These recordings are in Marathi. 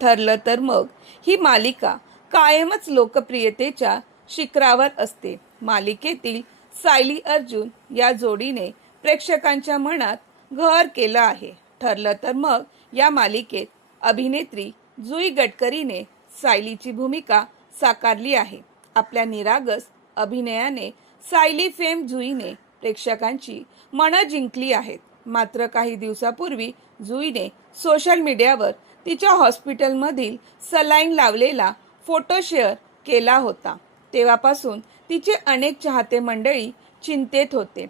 ठरलं तर मग. ही मालिका कायमच लोकप्रियतेच्या शिखरावर असते. मालिकेतील सायली अर्जुन या जोडीने प्रेक्षकांच्या मनात घर केलं आहे. ठरलं तर मग या मालिकेत अभिनेत्री जुई गडकरीने सायलीची भूमिका साकारली आहे. आपल्या निरागस अभिनयाने सायली फेम जुईने प्रेक्षकांची मनं जिंकली आहेत. मात्र काही दिवसापूर्वी जुईने सोशल मीडियावर तिच्या हॉस्पिटलमधील सलाईन लावलेला फोटो शेअर केला होता. तेव्हापासून तिचे अनेक चाहते मंडळी चिंतेत होते.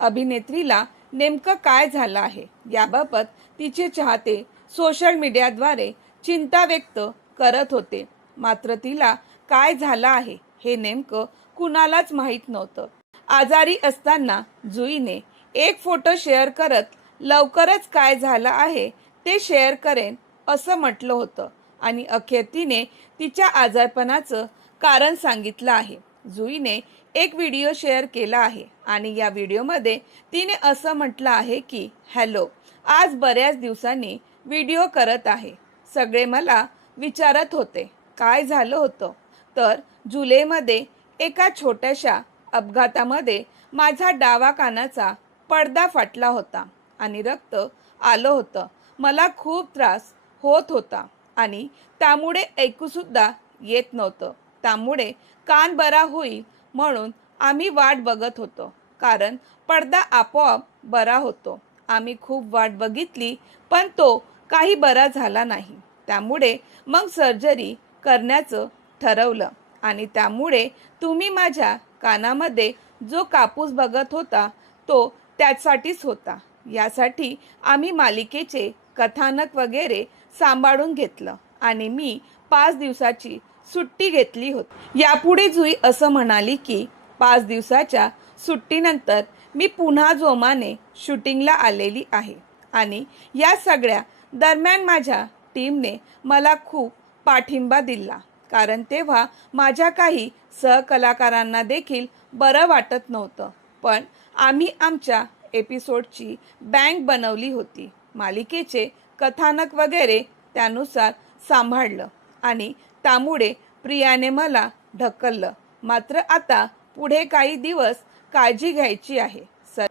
अभिनेत्रीला नेमकं काय झालं आहे? याबाबत तिचे चाहते सोशल मीडियाद्वारे चिंता व्यक्त करत होते. मात्र तिला काय झालं आहे हे नेमकं कुणालाच माहीत नव्हतं. आजारी असताना जुईने एक फोटो शेअर करत लवकरच काय झालं आहे ते शेअर करेन असं म्हटलं होतं. आणि अखेर तिने तिच्या आजारपणाचं कारण सांगितलं आहे. जुईने एक व्हिडिओ शेअर केला आहे. आणि या व्हिडिओमध्ये तिने असं म्हटलं आहे की हॅलो आज बऱ्याच दिवसांनी व्हिडिओ करत आहे. सगळे मला विचारत होते काय झालं होतं? तर जुलैमध्ये एका छोट्याशा अपघातामध्ये माझा डावा कानाचा पडदा फाटला होता आणि रक्त आलं होतं. मला खूप त्रास होत होता. आणि त्यामुळे ऐकूसुद्धा येत नव्हतं. त्यामुळे कान बरा होईल म्हणून आम्ही वाट बघत होतो. कारण पडदा आपोआप बरा होतो. आम्ही खूप वाट बघितली पण तो काही बरा झाला नाही. त्यामुळे मग सर्जरी करण्याचं ठरवलं. आणि त्यामुळे तुम्ही माझ्या कानामध्ये जो कापूस बघत होता तो त्यासाठीच होता. यासाठी आम्ही मालिकेचे कथानक वगैरे सांभाळून घेतलं आणि मी पाच दिवसाची सुट्टी घेतली होती. यापुढे जुई असं म्हणाली की पाच दिवसाच्या सुट्टीनंतर मी पुन्हा जोमाने शूटिंगला आलेली आहे आणि या सगळ्या दरम्यान माझ्या टीमने मला खूप पाठिंबा दिला. कारण तेव्हा माझ्या काही सहकलाकारांना देखील बरं वाटत नव्हतं. पण आम्ही आमच्या एपिसोडची बँक बनवली होती. मालिकेचे कथानक वगैरे त्यानुसार सांभाळलं आणि त्यामुळे प्रियाने मला ढकललं. मात्र आता पुढे काही दिवस काळजी घ्यायची आहे. सर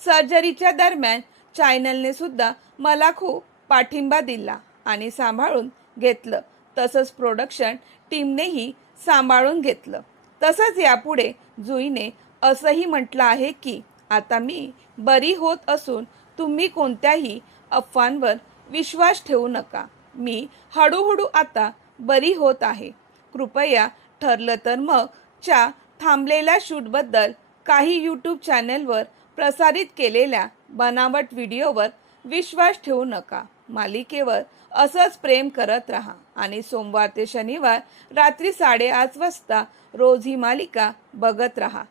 सर्जरीच्या दरम्यान चायनलने सुद्धा मला खूप पाठिंबा दिला आणि सांभाळून घेतलं. तसंच प्रोडक्शन टीमनेही सांभाळून घेतलं. तसंच यापुढे जुईने असंही म्हटलं आहे की आता मी बरी होत असून तुम्ही कोणत्याही अफवांवर विश्वास ठेवू नका. मी हळूहळू आता बरी होत आहे. कृपया ठरलं तर मग च्या थांबलेल्या शूटबद्दल काही यूट्यूब चॅनेलवर प्रसारित केलेल्या बनावट व्हिडिओवर विश्वास ठेवू नका. मालिकेवर असंच प्रेम करत राहा आणि सोमवार ते शनिवार रात्री साडेआठ वाजता रोज ही मालिका बघत राहा.